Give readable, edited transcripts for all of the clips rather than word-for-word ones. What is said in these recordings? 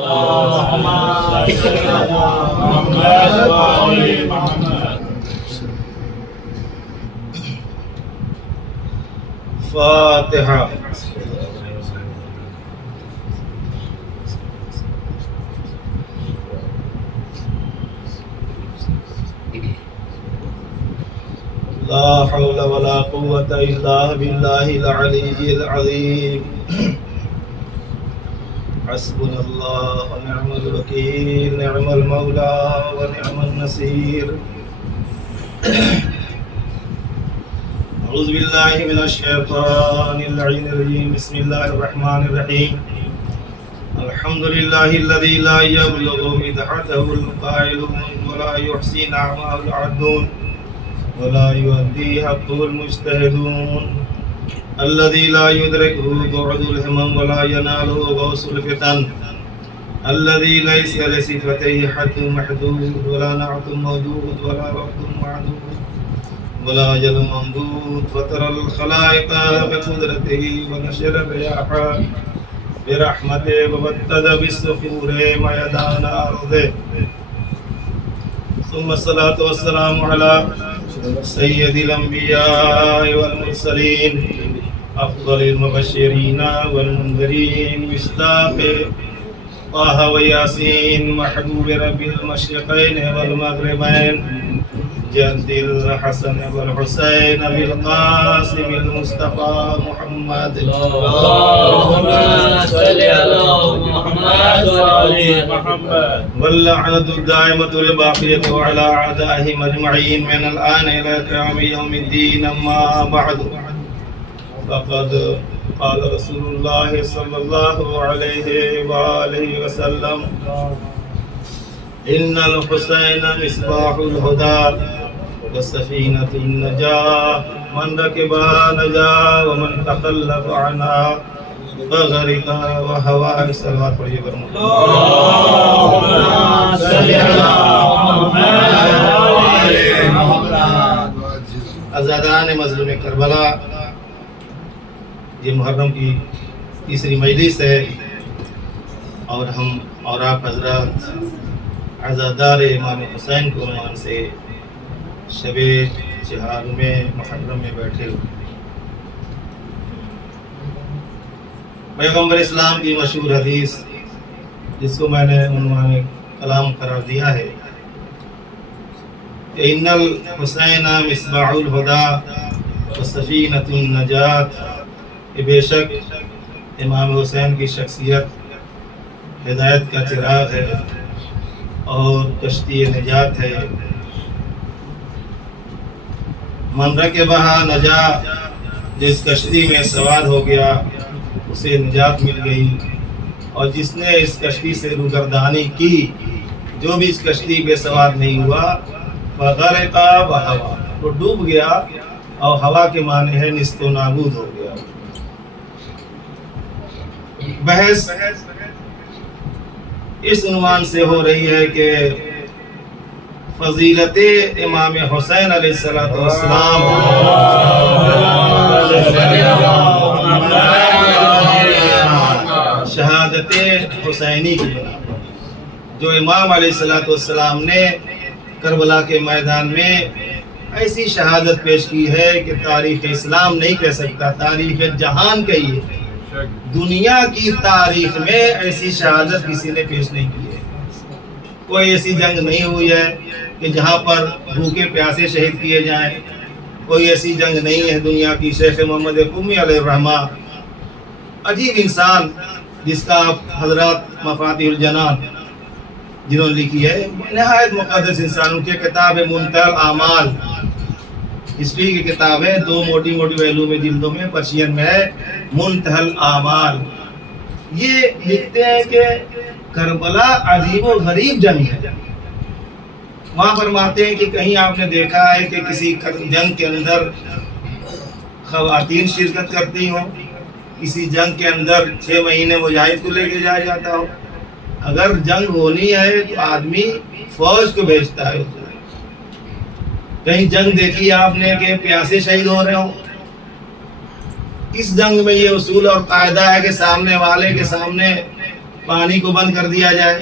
اللهم صل على محمد وآل محمد. فاتحة. لا حول ولا قوة إلا بالله العلي العظيم. حسبنا الله ونعم الوكيل، نعم المولى ونعم النصير. أعوذ بالله من الشيطان اللعين الرجيم. بسم الله الرحمن الرحيم. الحمد لله الذي لا يبلغ مدحته القائلون ولا يحصي نعمه العدون ولا يؤدي حقه المجتهدون، الذي لا يدركه بعد الهمم ولا يناله غوص الفتن، الذي ليس لصفتيه حد محدود ولا نعت موجود ولا وقت معدود ولا أجل ممدود. فترى الخلائق بقدرته ونشر الرياح برحمته وبدد بالصخور ميدان أرضه. ثم الصلاة والسلام على سيد الأنبياء والمرسلين، أفضل المبشرين والمنذرين، مصداق طه وياسين، محبوب رب المشرقين والمغربين، جد الحسن والحسين بالقاسم المصطفى محمد. اللهم صل على محمد وآل محمد. واللعنة الدائمة الباقية على أعدائهم أجمعين من الآن إلى قيام يوم الدين. أما بعد، فقد قال رسول الله صلى الله عليه وآله وسلم: إن الحسين مصباح الهدى وسفينة النجاة، من ركبها نجا ومن تخلف عنها فغرق وهوى. صلوات پڑھیے برمو. اللهم صل على محمد وآل محمد. آزادان مظلوم کربلا، یہ محرم کی تیسری مجلس ہے اور ہم اور آپ حضرات عزادار امام حسین کو عنوان سے شب چہارم محرم میں بیٹھے ہوئے. پیغمبر اسلام کی مشہور حدیث جس کو میں نے عنوان کلام قرار دیا ہے کہ ان الحسین مصباح الہدی وسفینۃ النجات، کہ بے شک امام حسین کی شخصیت ہدایت کا چراغ ہے اور کشتی نجات ہے. من رکبہا نجا، جس کشتی میں سوار ہو گیا اسے نجات مل گئی، اور جس نے اس کشتی سے روگردانی کی، جو بھی اس کشتی پہ سوار نہیں ہوا، فغرق وہوا، وہ ڈوب گیا اور ہوا کے معنی ہے نیست و نابود ہو گیا. بحث اس عنوان سے ہو رہی ہے کہ فضیلت امام حسین علیہ السلام شہادت حسینی کی بنا پر، جو امام علیہ السلام نے کربلا کے میدان میں ایسی شہادت پیش کی ہے کہ تاریخ اسلام نہیں کہہ سکتا، تاریخ جہان کہی ہے. دنیا کی تاریخ میں ایسی شہادت کسی نے پیش نہیں کی ہے. کوئی ایسی جنگ نہیں ہوئی ہے کہ جہاں پر بھوکے پیاسے شہید کیے جائیں. کوئی ایسی جنگ نہیں ہے دنیا کی. شیخ محمد قمی علیہ الرحمہ، عجیب انسان جس کا آپ حضرات مفاتیح الجنان جنہوں نے لکھی ہے، نہایت مقدس انسان. ان کی کتاب ہے منتہی الاعمال، ہسٹری کی کتاب ہے، 2 موٹی ویلو میں جلدوں میں، پرشین میں ہے، منتہی الاعمال. یہ لکھتے ہیں کہ کربلا عجیب و غریب جنگ ہے. وہاں فرماتے ہیں کہ کہیں آپ نے دیکھا ہے کہ کسی جنگ کے اندر خواتین شرکت کرتی ہوں، کسی جنگ کے اندر 6 مہینے مجاہد کو لے کے جایا جاتا ہو. اگر جنگ ہونی ہے تو آدمی فوج کو بھیجتا ہے. کہیں جنگ دیکھی آپ نے کہ پیاسے شہید ہو رہے ہوں؟ اس جنگ میں یہ اصول اور قاعدہ ہے کہ سامنے والے کے سامنے پانی کو بند کر دیا جائے،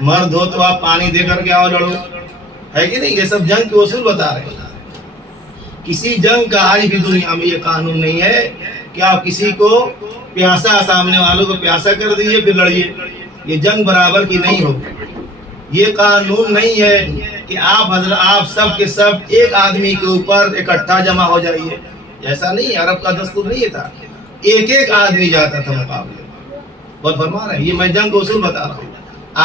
مرد ہو تو آپ پانی دے کر کے آؤ لڑو، ہے کہ نہیں؟ یہ سب جنگ کے اصول بتا رہے ہیں۔ کسی جنگ کا آج بھی دنیا میں یہ قانون نہیں ہے کہ آپ کسی کو پیاسا، سامنے والوں کو پیاسا کر دیجئے پھر لڑیے، یہ جنگ برابر کی نہیں ہوگی۔ یہ قانون نہیں ہے کہ آپ سب کے سب ایک آدمی کے اوپر اکٹھا جمع ہو جائیے، ایسا نہیں، عرب کا دستور نہیں تھا، ایک ایک آدمی جاتا تھا مقابلے۔ اور فرما رہے ہیں، یہ میں جنگ کا اصول بتا رہا ہوں،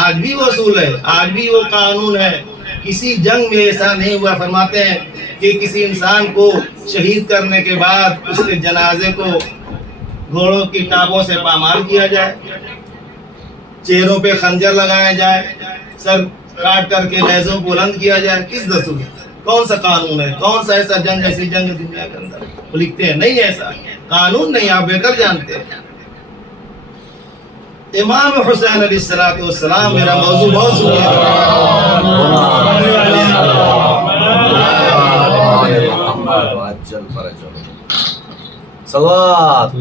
آج بھی وہ اصول ہے، آج بھی وہ قانون ہے۔ کسی جنگ میں ایسا نہیں ہوا، فرماتے ہیں کہ کسی انسان کو شہید کرنے کے بعد اس کے جنازے کو گھوڑوں کی ٹانگوں سے پامال کیا جائے، چہروں پہ خنجر لگایا جائے، سر کاٹ کر کے نیزوں بلند کیا جائے۔ کس دستور میں؟ کون سا قانون ہے؟ کون سا ایسا جنگ، ایسی جنگ دنیا کے اندر؟ وہ لکھتے ہیں نہیں، ایسا قانون نہیں، آپ بہتر جانتے ہیں۔ امام حسین علیہ السلام، میرا موضوع بہت سنیے صلوات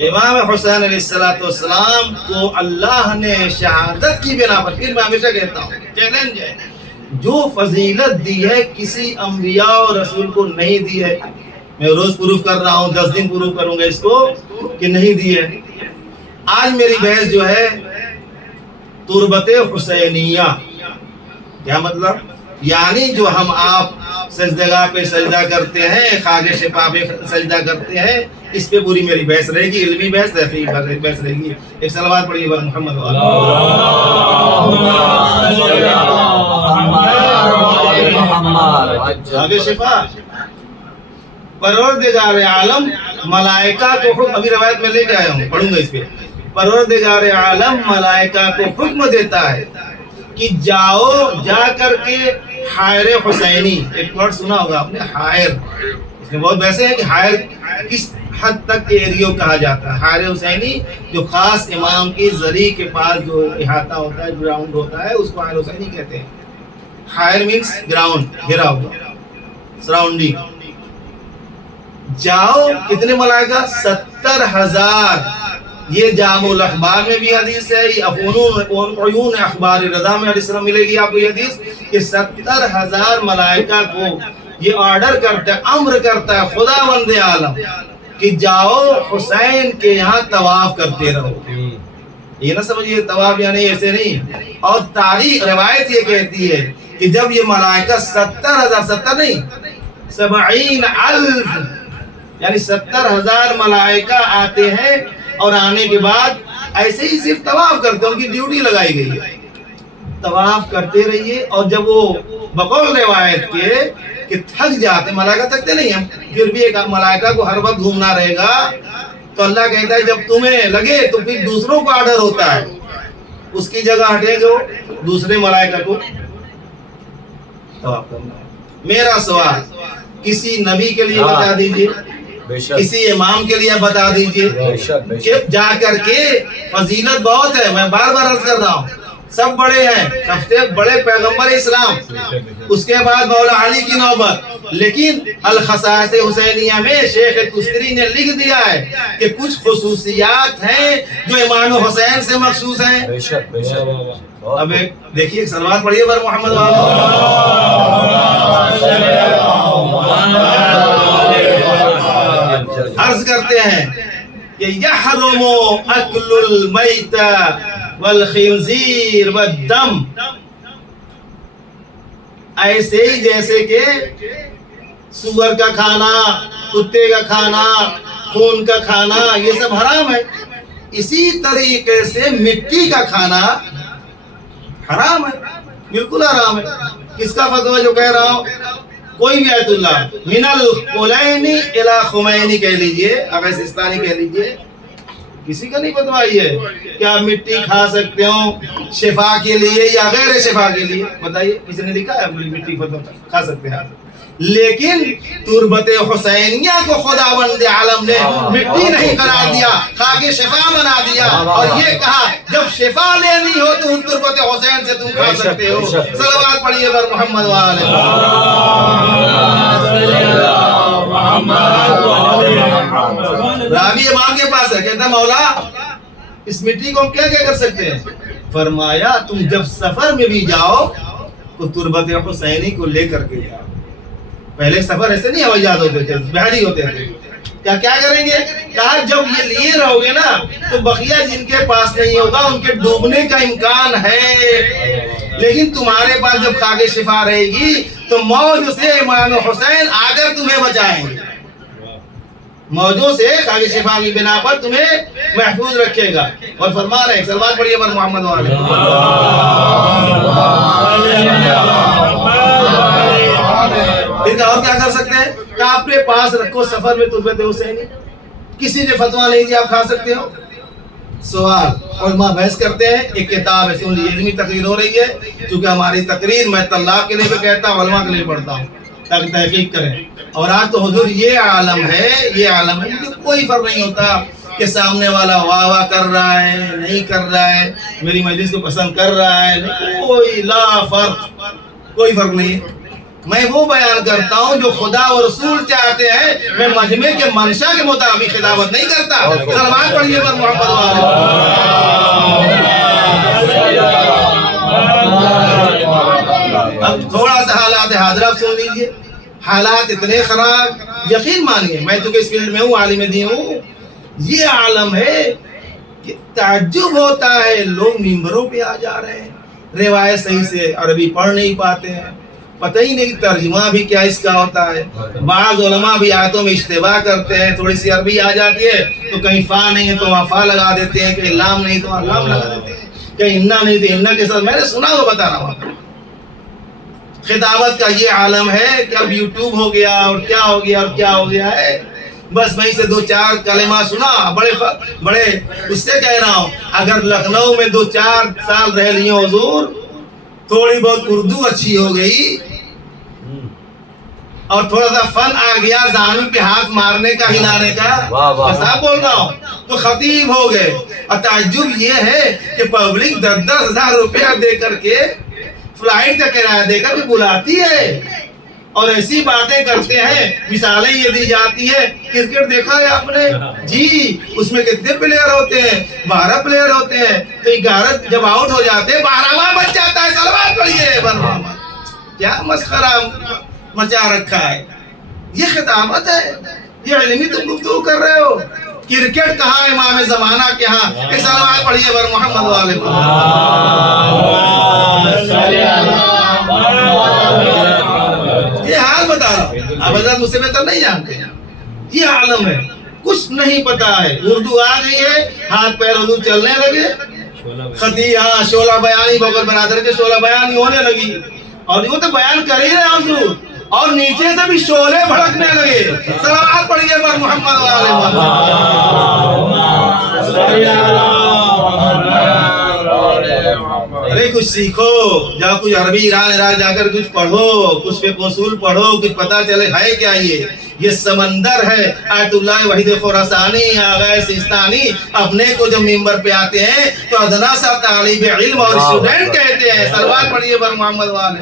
امام حسین علیہ السلام کو اللہ نے شہادت کی بنا پر، پھر میں ہمیشہ کہتا ہوں چیلنج ہے، جو فضیلت دی ہے کسی انبیاء اور رسول کو نہیں دی ہے۔ میں روز پروف کر رہا ہوں، 10 دن پروف کروں گا اس کو کہ نہیں دی ہے۔ آج میری بحث جو ہے تربت حسینیہ، کیا مطلب؟ یعنی جو ہم آپ سجدگاہ پہ سجدہ کرتے ہیں، خاک شفا پہ سجدہ کرتے ہیں، اس پہ پوری میری بحث رہے گی، علمی بحث رہے گی۔ ایک صلوات پڑھیے بر محمد خاک شفا۔ پروردگار عالم ملائکہ کو حکم، ابھی روایت میں لے کے آیا ہوں، پڑھوں گا اس پہ۔ پروردگار عالم ملائکہ کو حکم دیتا ہے کہ جاؤ، جا کر کے حائر حسینی، ایک ورڈ سنا ہوگا آپ نے، حائر، اس میں بہت بحثیں ہیں کہ حائر کس حد تک ایریو کہا جاتا ہے۔ حائر حسینی جو خاص امام کی زری کے پاس جو احاطہ ہوتا ہے، گراؤنڈ ہوتا ہے، اس کو حائر حسینی کہتے ہیں۔ حائر مینس گراؤنڈ، گھرا ہوا، سراؤنڈنگ۔ جاؤ، کتنے ملائکہ؟ 70,000۔ یہ جامع الاخبار میں بھی حدیث ہے، یہ عیون اخبار رضا میں حدیث ملے گی آپ کو یہ حدیث کہ 70,000 ملائکہ کو یہ آرڈر کرتا ہے، امر کرتا ہے خدا بند عالم کہ جاؤ حسین کے یہاں طواف کرتے رہو۔ یہ نہ سمجھیے طواف یعنی ایسے نہیں۔ اور تاریخ روایت یہ کہتی ہے کہ جب یہ ملائکہ 70,000، 70 نہیں 70,000 یعنی 70,000 ملائکہ آتے ہیں، اور آنے کے بعد ایسے ہی صرف طواف کرتے ہیں، ان کی ڈیوٹی لگائی گئی ہے، طواف کرتے رہیے۔ اور جب وہ بقول روایت کے کہ تھک جاتے، ملائکہ تھکتے نہیں ہیں، پھر بھی ایک ملائکہ کو ہر وقت گھومنا رہے گا، تو اللہ کہتا ہے جب تمہیں لگے تو پھر دوسروں کو آرڈر ہوتا ہے، اس کی جگہ ہٹیں گے وہ دوسرے ملائکہ کو طواف کرنا ہے۔ میرا سوال کسی نبی کے لیے بتا دیجئے، کسی امام کے لیے بتا دیجئے کہ جا کر کے فضیلت بہت ہے، میں بار بار عرض کر رہا ہوں، سب بڑے ہیں، سب سے بڑے پیغمبر اسلام، اس کے بعد مولا علی کی نوبت، لیکن الخصائص حسینیہ میں شیخ تستری نے لکھ دیا ہے کہ کچھ خصوصیات ہیں جو امام حسین سے مخصوص ہیں۔ اب دیکھیے صلوات پڑھیے بر محمد عرض کرتے ہیں کہ یحرم اکل المیت والخنزیر والدم، ایسے ہی جیسے کہ سور کا کھانا، کتے کا کھانا، خون کا کھانا، یہ سب حرام ہے، اسی طریقے سے مٹی کا کھانا حرام ہے، بالکل حرام ہے۔ کس کا فتویٰ جو کہہ رہا ہوں؟ کوئی بھی آیت اللہ، من القلین الی خمینی کہہ لیجئے، اگر سستانی کہہ لیجئے، کسی کا نہیں فتویٰ ہے کہ آپ مٹی کھا سکتے ہو شفا کے لیے یا غیر شفا کے لیے، بتائیے کسی نے لکھا ہے مٹی کھا سکتے ہیں؟ لیکن تربت حسینیہ کو خداوند عالم نے مٹی نہیں قرار دیا، خاک شفا بنا دیا، اور یہ کہا جب شفا لینی ہو تو تربت حسین سے تم کھا سکتے ہو۔ صلوات پڑھیے بر محمد وآلہ راوی امام کے پاس ہے، کہتا مولا اس مٹی کو ہم کیا کیا کر سکتے ہیں؟ فرمایا تم جب سفر میں بھی جاؤ تو تربت حسینی کو لے کر کے جاؤ۔ پہلے سفر ایسے نہیں ہوائی جہاز ہوتے تھے، بحری ہوتے تھے، کیا کریں گے؟ کہا جب یہ لیے رہو گے نا تو بقیہ جن کے پاس نہیں ہوگا ان کے ڈوبنے کا امکان ہے، لیکن تمہارے پاس جب خاک شفا رہے گی تو موج سے امام حسین آ کر تمہیں بچائیں گے، موجوں سے خاک شفا کی بنا پر تمہیں محفوظ رکھے گا۔ اور فرما رہے ہیں، سلوات پڑھیے پر محمد والے، پھر اور کیا کر سکتے ہیں کہ اپنے پاس رکھو سفر میں تربت حسینی۔ کسی نے فتویٰ نہیں دیا آپ کھا سکتے ہو؟ سوال علماء بحث کرتے ہیں، ایک کتاب ہے، سن لیجیے، علمی تقریر ہو رہی ہے، کیونکہ ہماری تقریر میں طلاب کے لیے بھی کہتا ہوں، علماء کے لیے پڑھتا ہوں تاکہ تحقیق کریں۔ اور آج تو حضور یہ عالم ہے، یہ عالم ہے، مجھے کوئی فرق نہیں ہوتا کہ سامنے والا واہ واہ کر رہا ہے نہیں کر رہا ہے، میری مجلس کو پسند کر رہا ہے کوئی لا فرق، کوئی فرق نہیں ہے۔ میں وہ بیان کرتا ہوں جو خدا و رسول چاہتے ہیں، میں مجمع کے منشا کے مطابق خطابت نہیں کرتا۔ سلوات پڑھیے پر محمد والے۔ اب تھوڑا سا حالات حاضرہ سن لیجئے، حالات اتنے خراب، یقین مانیے میں تو اس فیلڈ میں ہوں، عالم دین ہوں، یہ عالم ہے کہ تعجب ہوتا ہے، لوگ ممبروں پہ آ جا رہے ہیں، روایت صحیح سے عربی پڑھ نہیں پاتے ہیں، پتہ ہی نہیں ترجمہ بھی کیا اس کا ہوتا ہے۔ بعض علماء بھی آیتوں میں اشتباہ کرتے ہیں، تھوڑی سی عربی آ جاتی ہے تو کہیں فا نہیں ہے تو وہاں فا لگا دیتے ہیں، کہیں لام نہیں تو وہاں لام لگا دیتے ہیں، کہیں انا نہیں تو انا کے ساتھ، میں نے سنا وہ بتا رہا ہوں۔ خطابت کا یہ عالم ہے کہ اب یوٹیوب ہو گیا اور کیا ہو گیا اور کیا ہو گیا ہے، بس میں سے دو چار کلمہ سنا، بڑے اس سے کہہ رہا ہوں، اگر لکھنؤ میں 2-4 سال رہ لیے حضور، تھوڑی بہت اردو اچھی ہو گئی اور تھوڑا سا فن آ گیا زانو پہ ہاتھ مارنے کا، ہلانے کا، بس آپ بول رہا ہوں تو خطیب ہو گئے۔ اور تعجب یہ ہے کہ پبلک 10-10 ہزار روپیہ دے کر کے، فلائٹ کا کرایہ دے کر کے بلاتی ہے اور ایسی باتیں کرتے ہیں۔ مثالیں یہ دی جاتی ہے، کرکٹ دیکھا ہے آپ نے جی، اس میں کتنے پلیئر ہوتے ہیں؟ 12 پلیئر ہوتے ہیں، تو 11 جب آؤٹ ہو جاتے ہیں 12واں بچ جاتا ہے۔ سلوات پڑھیے، کیا مسخرہ مچا رکھا ہے، یہ خطابت ہے، یہ علمی تم گفتگو کر رہے ہو؟ کرکٹ کہاں امام زمانہ کے ہاں؟ ایک سلوات پڑھیے بر محمد والے پر۔ یہ حال بتا رہا ہوں، اب حضرت مجھ سے بہتر نہیں جانتے، یہ عالم ہے، کچھ نہیں پتا ہے۔ اردو آ گئی ہے، ہاتھ پیر اردو چلنے لگے، خطی ہاں شعلہ بیانی، بغل برادر کے شعلہ بیانی ہونے لگی، اور یہ تو بیان کر ہی رہے حضور، اور نیچے سے بھی شعلے بھڑکنے لگے۔ سلوات پڑھیے پر محمد والے۔ ارے کچھ سیکھو، جا کچھ عربی ایران عراق جا کر کچھ پڑھو، کچھ فقہ اصول پڑھو، کچھ پتہ چلے ہے کیا یہ سمندر ہے۔ آیت اللہ وحید خراسانی، آغا سیستانی اپنے کو جب ممبر پہ آتے ہیں تو ادنا سا طالب علم اور اسٹوڈنٹ کہتے ہیں۔ سلوات پڑھیے پر محمد والے۔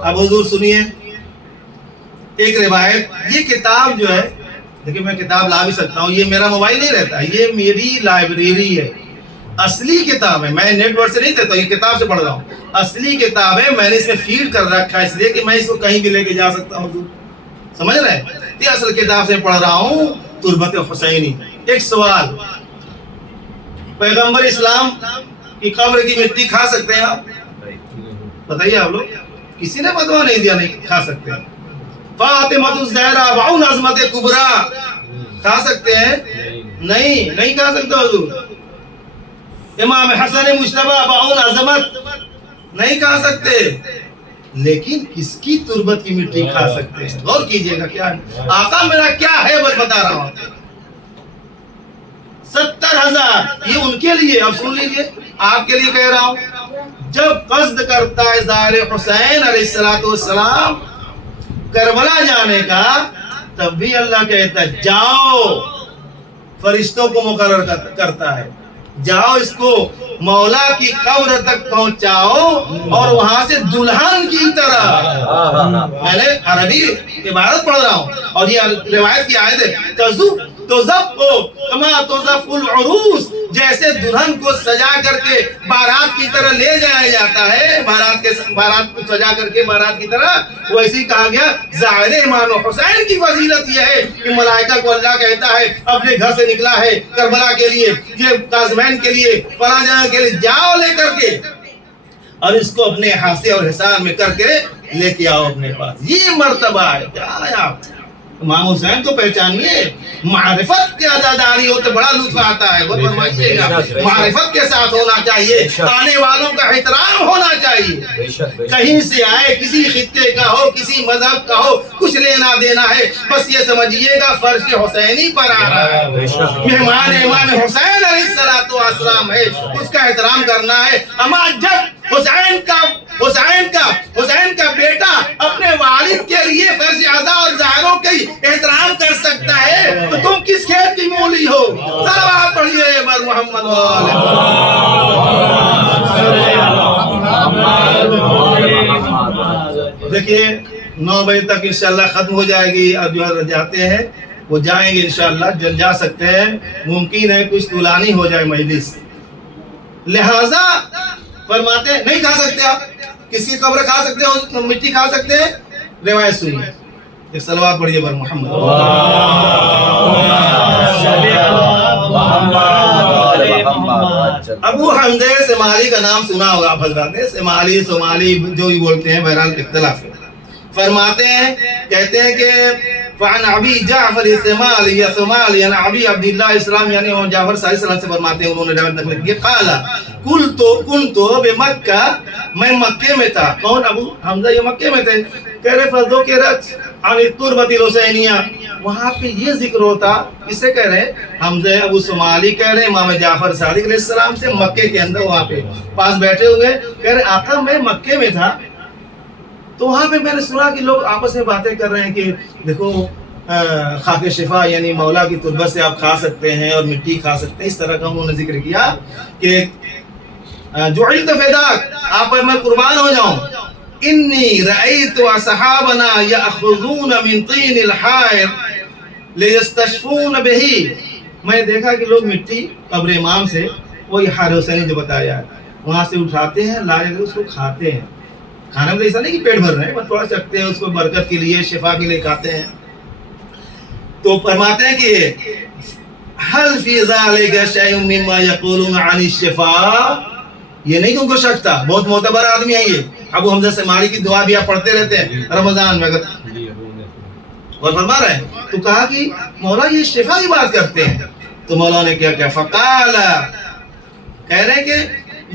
اب حضور سنیے ایک روایت، یہ کتاب جو ہے، دیکھیں میں کتاب لا بھی سکتا ہوں، یہ میرا موبائل نہیں رہتا، یہ میری لائبریری ہے، اصلی کتاب ہے، میں نیٹ ورک سے نہیں دیتا، یہ کتاب سے پڑھ رہا ہوں، اصلی کتاب ہے، میں نے اس میں فیڈ کر رکھا ہے اس لیے کہ میں اس کو کہیں بھی لے کے جا سکتا ہوں، سمجھ رہے ہیں؟ یہ اصل کتاب سے پڑھ رہا ہوں، تربت حسینی۔ ایک سوال، پیغمبر اسلام کی قبر کی مٹی کھا سکتے ہیں آپ؟ بتائیے آپ لوگ، کسی نے فتویٰ نہیں دیا نہیں کھا سکتے ہیں۔ فاطمہ الزہرا بعون عظمت کبریٰ کھا سکتے ہیں؟ نہیں کھا سکتے حضور۔ امام حسن مجتبی بعون عظمت نہیں کھا سکتے، لیکن کس کی تربت کی مٹی کھا سکتے ہیں؟ غور کیجئے گا، کیا آقا میرا کیا ہے بس بتا رہا ہوں۔ 70,000 یہ ان کے لیے، اب سن لیجئے آپ کے لیے کہہ رہا ہوں، جب قصد کرتا ہے ظاہر حسین علیہ السلام کربلا جانے کا، تب بھی اللہ کہتا ہے جاؤ، فرشتوں کو مقرر کرتا ہے، جاؤ اس کو مولا کی قبر تک پہنچاؤ اور وہاں سے دلہن کی طرح، میں نے عربی عبارت پڑھ رہا ہوں اور یہ روایت کی آیت ہے، تزف کما تزف العروس، جیسے دلہن کو سجا کر کے بارات کی طرح لے جایا جاتا ہے، بارات کو سجا کر کے بارات کی طرح، ویسے ہی کہا گیا ظاہر امام حسین کی فضیلت یہ ہے کہ ملائکہ کو اللہ کہتا ہے اپنے گھر سے نکلا ہے کربلا کے لیے، یہ قاسمین کے لیے، فلاں جگہ کے لیے، جاؤ لے کر کے اور اس کو اپنے حاصل اور حساب میں کر کے لے کے آؤ اپنے پاس۔ یہ مرتبہ ہے، کیا ہے آپ امام حسین کو پہچانیے، معرفت کے عزاداری ہو تو بڑا لطف آتا ہے، وہ فرمائیے گا معرفت کے ساتھ ہونا چاہیے، آنے والوں کا احترام ہونا چاہیے، کہیں سے آئے، کسی خطے کا ہو، کسی مذہب کا ہو، کچھ لینا دینا ہے، بس یہ سمجھیے گا فرش حسینی پر آ رہا ہے، مہمان امام حسین علیہ السلام ہے، اس کا احترام کرنا ہے۔ اما جب حسین کا بیٹا اپنے والد کے لیے فرض اعضاء اور ظاہروں کی احترام کر سکتا ہے تو تم کس کھیت کی مولی ہو؟ صلوات پڑھیے بر محمد دیکھیے 9 بجے تک انشاءاللہ ختم ہو جائے گی، اب جو جاتے ہیں وہ جائیں گے انشاءاللہ، جل جا سکتے ہیں، ممکن ہے کچھ طولانی ہو جائے مجلس، لہذا فرماتے ہیں نہیں کھا سکتے آپ، کس کی قبر کھا سکتے ہو، مٹی کھا سکتے ہیں، روایت سنیے، ایک صلوات پڑھیے بر محمد۔ ابو حمزہ سمالی کا نام سنا ہوگا آپ حضرات نے، سمالی سومالی جو بھی بولتے ہیں، بہرحال اختلاف ہے۔ فرماتے ہیں، کہتے ہیں کہ فعن ابی جعفر سمالی یا سمالی عن ابی عبداللہ اسلام، یعنی امام جعفر صلی اللہ علیہ وسلم سے فرماتے ہیں، انہوں نے روایت نقل کی، قال کنتو بمکہ، میں مکے میں تھا۔ کون؟ ابو حمزہ یہ مکے میں تھے۔ کہہ رہے فذکرت عن التربۃ الحسینیہ، وہاں پہ یہ ذکر ہوتا، کسے کہہ رہے؟ حمزہ ابو سمالی کہہ رہے امام جعفر صادق علیہ السلام سے، مکے کے اندر وہاں پہ پاس بیٹھے ہوئے، کہہ رہے آقا میں مکے میں تھا تو وہاں پہ میں نے سنا کہ لوگ آپس میں باتیں کر رہے ہیں کہ دیکھو خاک شفا یعنی مولا کی تربت سے آپ کھا سکتے ہیں اور مٹی کھا سکتے ہیں، اس طرح کا انہوں نے ذکر کیا کہ جعلت فداک، آپ پر میں قربان ہو جاؤں، انی رأیت اصحابنا یأخذون من طین الحائر لیستشفون بہی، میں دیکھا کہ لوگ مٹی قبر امام سے، وہی حار حسینی جو بتایا ہے، وہاں سے اٹھاتے ہیں، لا کر اس کو کھاتے ہیں۔ کھانا میں ایسا نہیں کہ پیٹ بھر رہے ہیں، بس تھوڑا چکھتے ہیں، اس کو برکت کے لیے، شفا کے لیے کھاتے ہیں۔ تو فرماتے ہیں کہ حل فی ذالک شیء مما یقولون عن الشفاء، یہ نہیں کہ ان کو شک تھا، بہت معتبر آدمی ہے یہ، ابو حمزہ سمالی کی دعا بھی آپ پڑھتے رہتے ہیں رمضان میں، اگر اور فرما رہے ہیں تو کہا کہ مولا یہ شفا کی بات کرتے ہیں، تو مولا نے کیا فقال، کہہ رہے ہیں کہ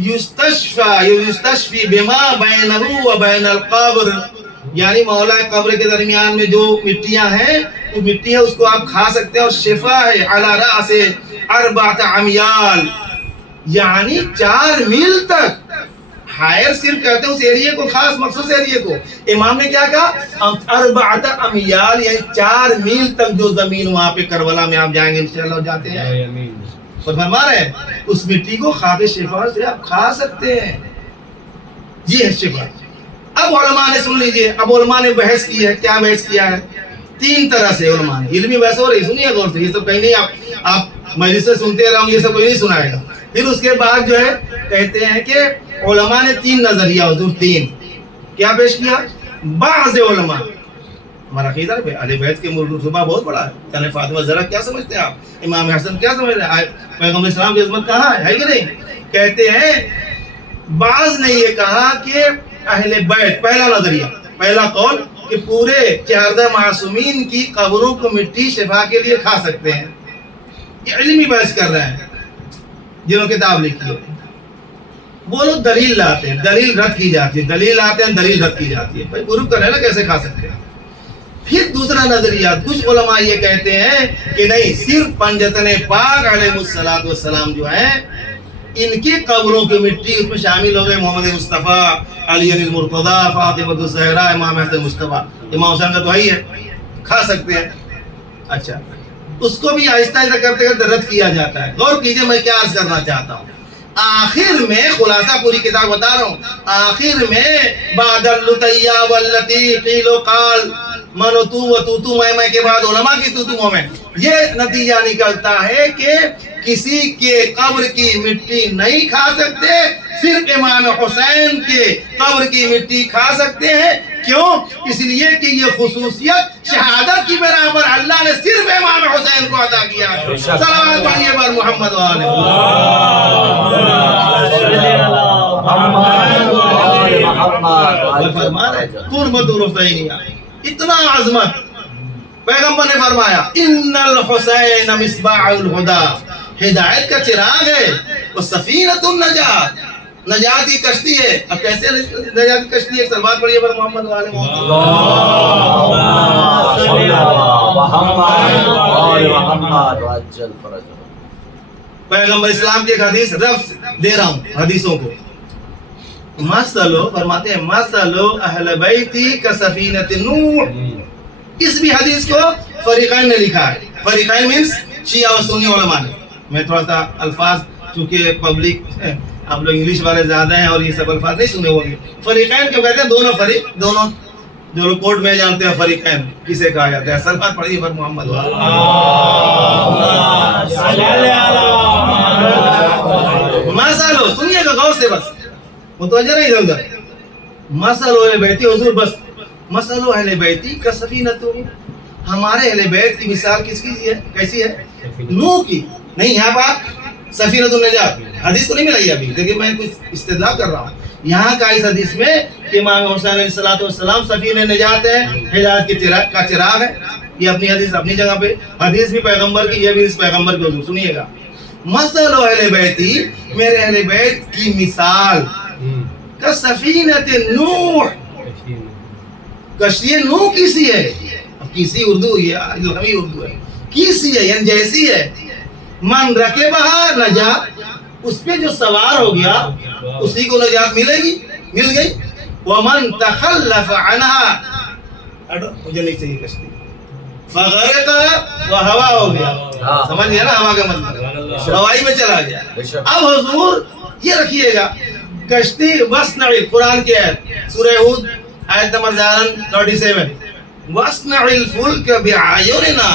یستشفی بما بینہ و بین القبر، یعنی مولا قبر کے درمیان میں جو مٹیاں ہیں وہ مٹیاں اس کو آپ کھا سکتے ہیں، اور شفا ہے علی رأس 4 امیال، یعنی 4 میل تک، ہائر صرف کہتے ہیں اس ایریے کو، خاص مخصوص ایریے کو، امام نے کیا کہا 4 امیال، یعنی 4 میل تک جو زمین وہاں پہ کربلا میں آپ جائیں گے انشاءاللہ جاتے ہیں، اور فرما رہے ہیں اس مٹی کو خاک شفا سے آپ کھا سکتے ہیں، یہ ہے شفا۔ اب علماء نے سن لیجئے، اب علماء نے بحث کی ہے، کیا بحث کیا ہے؟ 3 طرح سے علماء نے علمی بحث ہو رہی، سنیے غور سے، یہ سب کہیں نہیں آپ مجلس سے سنتے رہوں، یہ سب کوئی نہیں سنائے گا۔ پھر اس کے بعد جو ہے کہتے ہیں کہ علماء نے 3 نظریہ حضور 3 کیا پیش کیا؟ بعض علماء، ہمارا عقیدہ اہل بیت کے مرتبہ بہت بڑا ہے، کہنے فاطمہ زہرا کیا سمجھتے ہیں آپ، امام حسن کیا سمجھ رہے ہیں، پیغمبر اسلام کی عظمت کہاں ہے کہ نہیں؟ کہتے ہیں بعض نے یہ کہا کہ اہل بیت، پہلا نظریہ، پہلا قول کہ پورے 14 معصومین کی قبروں کو مٹی شفا کے لیے کھا سکتے ہیں، یہ علمی بحث کر رہے ہیں جنہوں کتاب لکھی ہے، وہ لوگ دلیل لاتے ہیں، دلیل رد کی جاتی ہے، دلیل لاتے ہیں، دلیل رد کی جاتی ہے، بھائی پروف کریں نا کیسے کھا سکتے ہیں۔ پھر دوسرا نظریہ، کچھ علماء یہ کہتے ہیں کہ نہیں، صرف پنجتن پاک علیہ السلام جو ہیں ان کی قبروں کی مٹی اس میں شامل ہو گئے، محمد مصطفیٰ، علی المرتضیٰ، فاطمہ الزہرا، امام حسن مصطفیٰ، امام حسین کا تو ہے، کھا سکتے ہیں۔ اچھا اس کو بھی آہستہ آہستہ کرتے کرتے رد کیا جاتا ہے. غور کیجئے میں کیا عرض کرنا چاہتا ہوں. آخر میں خلاصہ پوری کتاب بتا رہا ہوں. آخر میں بعد اللطیہ واللتی قیل و قال من تو و تو میں کے بعد علماء کی تو میں یہ نتیجہ نکلتا ہے کہ کسی کے قبر کی مٹی نہیں کھا سکتے, صرف امام حسین کے قبر کی مٹی کھا سکتے ہیں. کیوں؟ اس لیے کہ یہ خصوصیت شہادت کی برابر اللہ نے صرف امام حسین کو عطا کیا ہے. صلوات پڑھیے بر محمد و آل محمد. قربت الحسینیہ, اتنا عظمت. پیغمبر نے فرمایا ان الحسین مصباح الہدی, ہدایت کا چراغ ہے, وہ سفینۃ النجات, نجات کی کشتی ہے. اب کیسے نجات کی کشتی ہے؟ سلوات پڑھیے پر محمد والے محمد. پیغمبر اسلام کی ایک حدیث رفع دے رہا ہوں حدیثوں کو. مثلو فرماتے ہیں مثلو اہل بیتی کسفینۃ نوح. اس بھی حدیث کو فریقین نے لکھا ہے. فریقین مینس شیعہ و سنی علماء نے. میں تھوڑا سا الفاظ چونکہ پبلک آپ لوگ انگلش والے زیادہ ہیں اور یہ سب الفاظ نہیں سنے ہوں گے. فریقین کیوں کہتے ہیں؟ دونوں فریق, دونوں جو لوگ کورٹ میں جانتے ہیں فریقین کسے کہا جاتا ہے. سلوات پڑھیے پر محمد. مثلو, سنیے گا غور سے, بس متوجہ نہیں ادھر. مثلو اہل بیتی, حضور بس مثلو اہل بیتی کسفینۃ, ہمارے اہل بیت کی مثال کس کی ہے؟ کیسی ہے؟ نوح کی. نہیں, یہاں پر سفینۃ النجات حدیث کو نہیں ملائی ابھی, دیکھیں میں کچھ استدلال کر رہا ہوں. یہاں کا اس حدیث میں کہ امام حسین علیہ السلام سفینہ نجات ہے, ہدایت کا چراغ ہے. یہ اپنی حدیث اپنی جگہ پہ, حدیث بھی پیغمبر کی, یہ بھی اس پیغمبر کی. حضور سنیے گا, مثل اہل بیتی, میرے اہل بیت کی مثال کسفینۃ نوح, کشتی نوح کیسی ہے؟ اب کیسی اردو یہ لغوی اردو ہے, کیسی ہے یعنی جیسی ہے. من رکبہا نجا, اس پہ جو سوار ہو گیا اسی کو نجات ملے گی, مل گئی. ومن تخلف عنہا, مجھے نہیں چاہیے کشتی, فغرق وہوا ہو گیا. سمجھ گیا نا ہوا کا مطلب, ہوائی میں چلا گیا. اب حضور یہ رکھیے گا, کشتی وصنع, قرآن کی آیت سورہ ہود آیت نمبر 37, وصنع الفلک بأعیننا,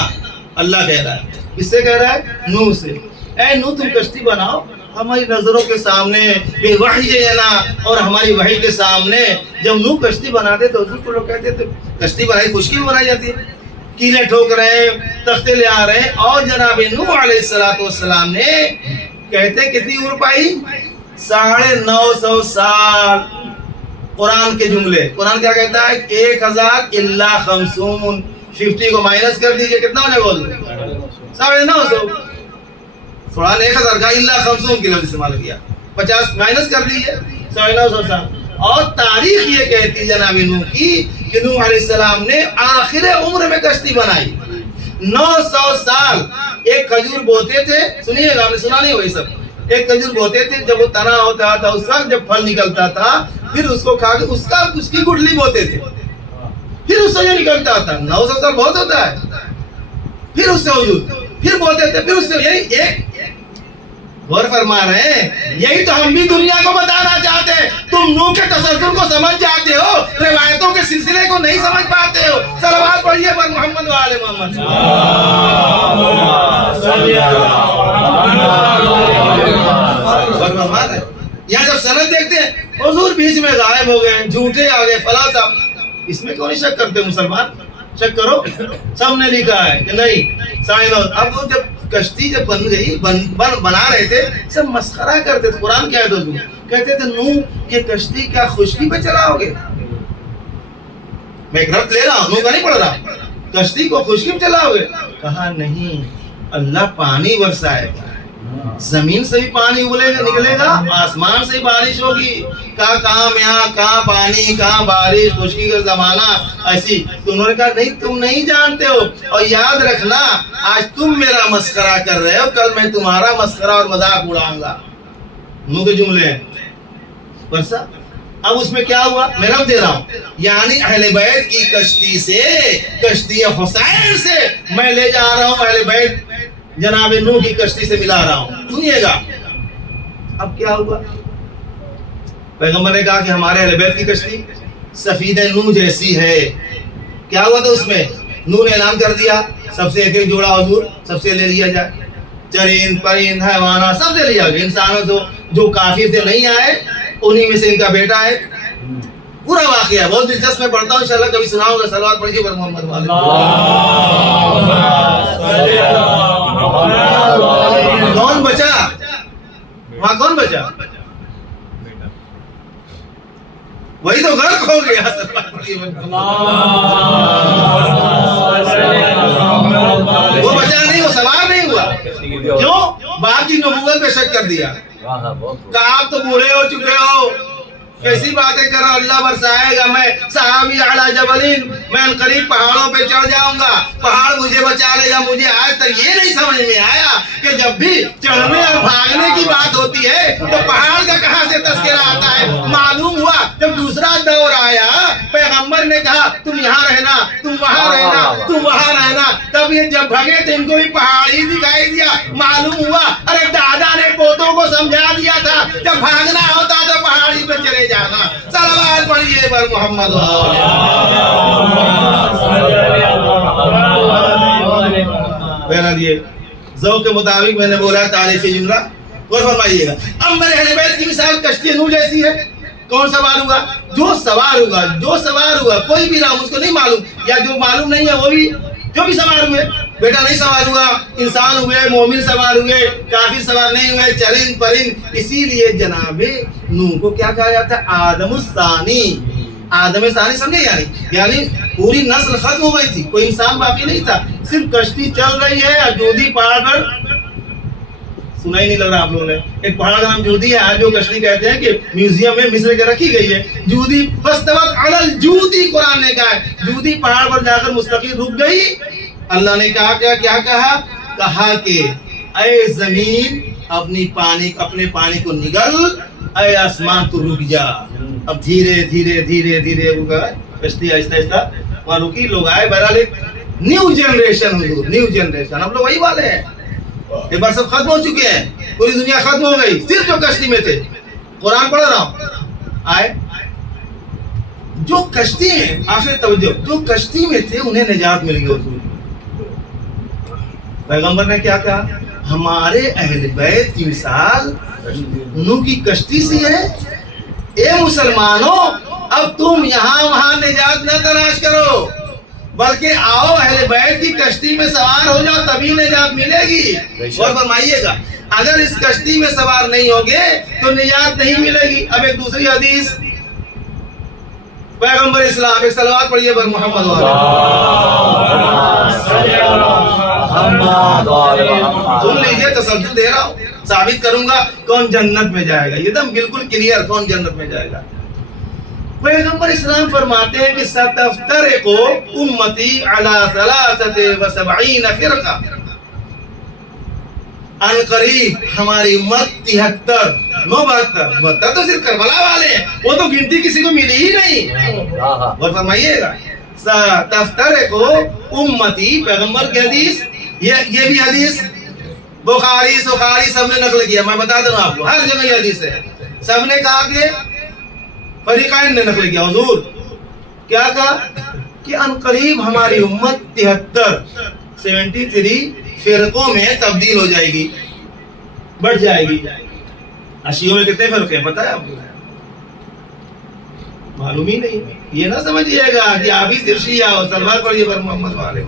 اللہ کہہ رہا ہے. کس سے کہہ رہا ہے؟ نوح سے. اے نوح تم کشتی بناؤ ہماری نظروں کے سامنے, بے وحینا, اور ہماری وحی کے سامنے. جب نوح کشتی بناتے تو حضور کو لوگ کہتے تھے کشتی بنائی, خشکی بھی بنائی جاتی ہے, کیلیں ٹھوک رہے ہیں, تختے لے آ رہے ہیں. اور جناب نوح علیہ السلام نے کہتے کتنی عمر پائی؟ 950 سال. قرآن کے جملے, قرآن کیا کہتا ہے؟ 1000 الا 50, 50 کو مائنس کر دیجئے کتنا ہونے بول دیں؟ 950. قرآن 1000 کا الا 50 کی لفظ استعمال کیا, 50 مائنس کر دیجئے 950 سال. اور تاریخ یہ کہتی جناب نوح کی کہ نوح علیہ السلام نے آخر عمر میں کشتی بنائی. 900 سال ایک کھجور بوتے تھے, سنیے گا, ہم نے سنا نہیں ہوئی سب. ایک کھجور بوتے تھے, جب وہ تنا ہوتا تھا اس وقت جب پھل نکلتا تھا پھر اس کو کھا کے اس کی گٹلی بوتے تھے, پھر اس سے جو نکلتا تھا. 900 سال بہت ہوتا ہے. پھر اس سے وجود, پھر بوتے تھے, پھر اس سے یہی ایک غور فرما رہے ہیں. یہی تو ہم بھی دنیا کو بتانا چاہتے ہیں. تم نوح کے تسلسل کو سمجھ جاتے ہو, روایتوں کے سلسلے کو نہیں سمجھ پاتے ہو. صلوات پڑھیے پر محمد و آل محمد. یہاں جب سند دیکھتے ہیں حضور بیچ میں غائب ہو گئے, جھوٹے آ گئے, فلاں صاحب, اس میں کیوں نہیں شک کرتے مسلمان؟ شک کرو, سب نے لکھا ہے کہ نہیں سائن. اب وہ جب کشتی جب بن گئی, بنا رہے تھے, سب مسخرہ کرتے تھے. قرآن کیا ہے دوستو, کہتے تھے نوح یہ کشتی کیا خشکی پہ چلاؤ گے؟ میں ایک ربط لے رہا ہوں, نوح کا نہیں پڑھ رہا. کشتی کو خشکی پہ چلاؤ گے؟ کہا نہیں, اللہ پانی برسائے گا, زمین سے بھی پانی نکلے گا, آسمان سے بارش ہوگی. کہاں میاں, کہاں پانی, کہاں بارش, خشکی کا زمانہ ایسی. تو انہوں نے کہا نہیں تم نہیں جانتے ہو, اور یاد رکھنا آج تم میرا مسخرہ کر رہے ہو, کل میں تمہارا مسخرہ اور مذاق اڑاؤں گا. منہ کے جملے ہیں. برسا اب اس میں کیا ہوا میں رب دے رہا ہوں، یعنی اہل بیت کی کشتی سے، کشتی حسین سے میں لے جا رہا ہوں، اہل بیت جناب نوح کی کشتی سے ملا رہا ہوں۔ سنیے گا اب کیا ہوا، پیغمبر نے کہا کہ ہمارے اہل بیت کی کشتی سفینہ نوح جیسی ہے۔ کیا ہوا تو اس میں نوح نے اعلان کر دیا سب سے ایک ایک جوڑا حضور سب سے لے لیا جائے، چرند پرند حیوانات سب لے لیا گیا، انسانوں جو کافر تھے نہیں آئے انہی میں سے ان کا بیٹا ہے۔ پورا واقعہ بہت دلچسپ میں پڑھتا ہوں، انشاءاللہ کبھی سناؤں گا، صلوات پڑھیے پر محمد والے۔ کون بچا وہاں، کون بچا؟ وہی تو غرق ہو گیا۔ وہ بچا نہیں، وہ سوار نہیں ہوا، کیوں؟ باپ کی نبوت پہ شک کر دیا۔ کہا آپ تو بوڑھے ہو چکے ہو، کیسی باتیں کر رہا، اللہ برسائے گا، میں صحابی اعلی جبلین، میں ان قریب پہاڑوں پہ چڑھ جاؤں گا، پہاڑ مجھے بچا لے گا۔ مجھے آج تک یہ نہیں سمجھ میں آیا کہ جب بھی چڑھنے اور بھاگنے کی بات ہوتی ہے تو پہاڑ کا کہاں سے تذکرہ آتا ہے۔ معلوم ہوا جب دوسرا دور آیا، پیغمبر نے کہا تم یہاں رہنا، تم وہاں رہنا، تم وہاں رہنا، تب یہ جب بھگے تو ان کو بھی پہاڑ ہی دکھائی دیا۔ معلوم ہوا ارے دادا نے پوتوں کو سمجھا دیا تھا جب بھاگنا ہوتا تو پہاڑی پہ چلے جانا۔ صلوات پڑھیے پر محمد۔ بہرحال یہ ذوق کے مطابق میں نے بولا تاریخی جملہ، غور فرمائیے گا۔ اب میرے اہل بیت کی مثال کشتی نوح جیسی ہے۔ کون سوار ہوا؟ جو سوار ہوا، جو سوار ہوا، کوئی بھی رہا، اس کو نہیں معلوم، یا جو معلوم نہیں ہے وہ بھی، جو بھی سوار ہوئے، بیٹا نہیں سوار ہوا، انسان ہوئے، مومن سوار ہوئے، کافر سوار نہیں ہوئے، چرند پرند۔ اسی لیے جناب نوح کو کیا کہا جاتا ہے؟ آدم الثانی۔ آدم ثانی سمجھے، یعنی پوری نسل ختم ہو گئی تھی، کوئی انسان باقی نہیں تھا، صرف کشتی چل رہی ہے جودی پہاڑ پر۔ سنا ہی نہیں لگ رہا آپ لوگوں نے، ایک پہاڑ کا نام جودی ہے، آج جو کشتی کہتے ہیں کہ میوزیم میں مصر کے رکھی گئی ہے جودی۔ فاستوت علی الجودی، قرآن نے کہا ہے جودی پہاڑ پر جا کر مستقل رک گئی۔ اللہ نے کہا کیا کہا کہ اے زمین اپنے پانی کو نگل، اے آسمان تو رک جا۔ اب دھیرے دھیرے دھیرے دھیرے کشتی آہستہ آہستہ وہاں رکی، لوگ آئے۔ بہرحال ایک نیو جنریشن، حضور نیو جنریشن، ہم لوگ وہی والے ہیں۔ ایک بار سب ختم ہو چکے ہیں، پوری دنیا ختم ہو گئی، صرف جو کشتی میں تھے، قرآن پڑھ رہا ہوں، آئے جو کشتی میں، آخر توجہ، جو کشتی میں تھے انہیں نجات مل گئی۔ حضور پیغمبر نے کیا کہا؟ ہمارے اہل بیت کی مثال نوح کی کشتی سی ہے۔ اے مسلمانوں، اب تم یہاں وہاں نجات نہ تلاش کرو، بلکہ آؤ اہل بیت کی کشتی میں سوار ہو جاؤ، تبھی نجات ملے گی۔ اور فرمائیے گا اگر اس کشتی میں سوار نہیں ہوگے تو نجات نہیں ملے گی۔ اب ایک دوسری حدیث، پیغمبر اسلام، ایک صلوات پڑھیے پر محمد سن لیجیے، تسلسل دے رہا ہوں، ثابت کروں گا کون جنت میں جائے گا، یہ دم بالکل کلیئر کون جنت میں جائے گا۔ پیغمبر اسلام فرماتے ہیں کہ ستفترق امتی علی 73 فرقہ، ان قریب ہماری امت 72 تو صرف کربلا والے ہیں، وہ تو گنتی کسی کو ملی ہی نہیں۔ اور فرمائیے گا ستفترق امتی، پیغمبر کی حدیث، یہ بھی حدیث بخاری سخاری سب نے نقل کیا، میں بتا دوں آپ کو، ہر جگہ یہ حدیث ہے۔ سب نے کہا کہ فریقین نے نقل کیا، حضور کیا کہا کہ ان قریب ہماری امت 73 فرقوں میں تبدیل ہو جائے گی، بڑھ جائے گی۔ اشیوں میں کتنے فرقے ہیں پتہ ہے آپ کو؟ معلوم ہی نہیں۔ یہ نہ سمجھیے گا کہ آپ ہی صرف شیعہ ہو، صلوات پڑھیے پر محمد والے۔